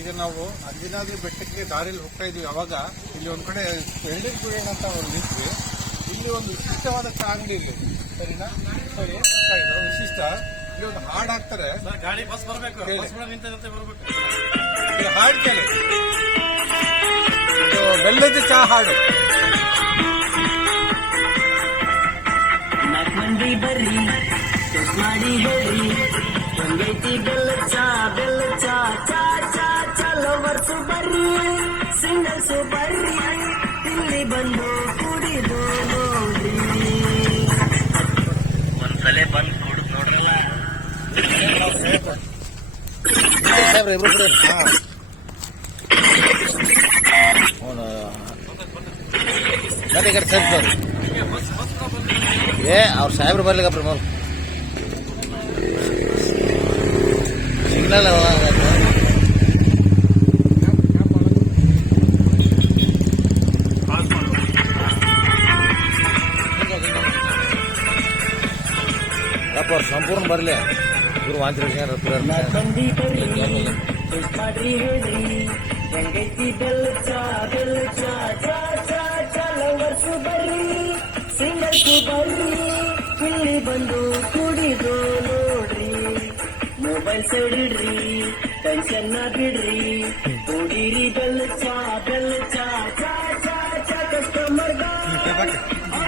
ಈಗ ನಾವು ಅಂಜನಾದ್ರಿ ಬೆಟ್ಟಕ್ಕೆ ದಾರಿಯಲ್ಲಿ ಹೋಗ್ತಾ ಇದೀವಿ. ಅವಾಗ ಇಲ್ಲಿ ಒಂದ್ ಕಡೆ ಎಳ್ನೀರು ಕುಡಿಯೋಣ ಅಂತ ಅವ್ರು ನಿಂತ್ವಿ ಇಲ್ಲಿ ಒಂದು ವಿಶಿಷ್ಟವಾದ ಚಹಾ ಅಂಗಡಿ ಇಲ್ಲಿ ಸರಿನಾ? ಸೊ ಏನ್ ವಿಶಿಷ್ಟ. ಇಲ್ಲಿ ಒಂದು ಹಾಡು ಹಾಕ್ತಾರೆ. ಸರ್, ಗಾಡಿ ಬಸ್ ಬರಬೇಕು. ಹಾಡು ಕೇಳಿ. ಇದು ಬೆಲ್ಲದ ಚಹಾ ಹಾಡು. ಮಂದಿ ಬರ್ರಿ ಮಾಡಿ ಹೇಳಿ ಬೆಲ್ಲ ಚಾ ಬೆಲ್ಲ ಚಾ ಚಾ ಸಿಂಗಲ್ಸ್ ಬರ್ರಿ. ಇಲ್ಲಿ ಬಂದು ಕುಡಿದು ನೋಡ್ರಿ. ಒಂದ್ಸಲ ಬಂದು ಕುಡಿದು ನೋಡ್ರಲ್ಲ. ಸಾಹೇಬ್ರ ಇಬ್ರು ಬಿಡ್ರಿ ಮತ್ತೆ ಈ ಕಡೆ ಸರಿ ಸರ್ ಏ ಅವ್ರ ಸಾಹೇಬ್ರು ಬರ್ಲಿಕ್ಕಪ್ರಿ ಮೊದಲು ಸಿಗ್ನಲ್ ವರ್ಸು ಬರ್ರಿ ಸಿಂಗಲ್ಸ್ ಬರ್ರಿ ಇಲ್ಲಿ ಬಂದು ಕುಡಿದು ನೋಡ್ರಿ ಮೊಬೈಲ್ ಸೈಡ್ ಇಡ್ರಿ ಟೆನ್ಷನ್ ಬಿಡ್ರಿ ಕುಡೀರಿ ಬೆಲ್ಲ ಚಾ ಬೆಲ್ಲ ಚಾ ಚಾ ಚಾ ಚಾ ಕಸ್ಟಮರ್ ಕೊಟ್ಟ ಹೋಗ್ರಿ ಹಾ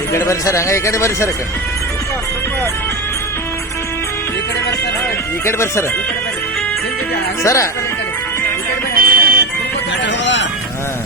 ಈ ಕಡೆ ಬರ್ರಿ ಸರ್ ಹಂಗ ಈ ಕಡೆ ಬರ್ರಿ ಸರ್ ಈ ಕಡೆ ಬರ್ರಿ ಸರ್ ಸರ. ಹಾಂ.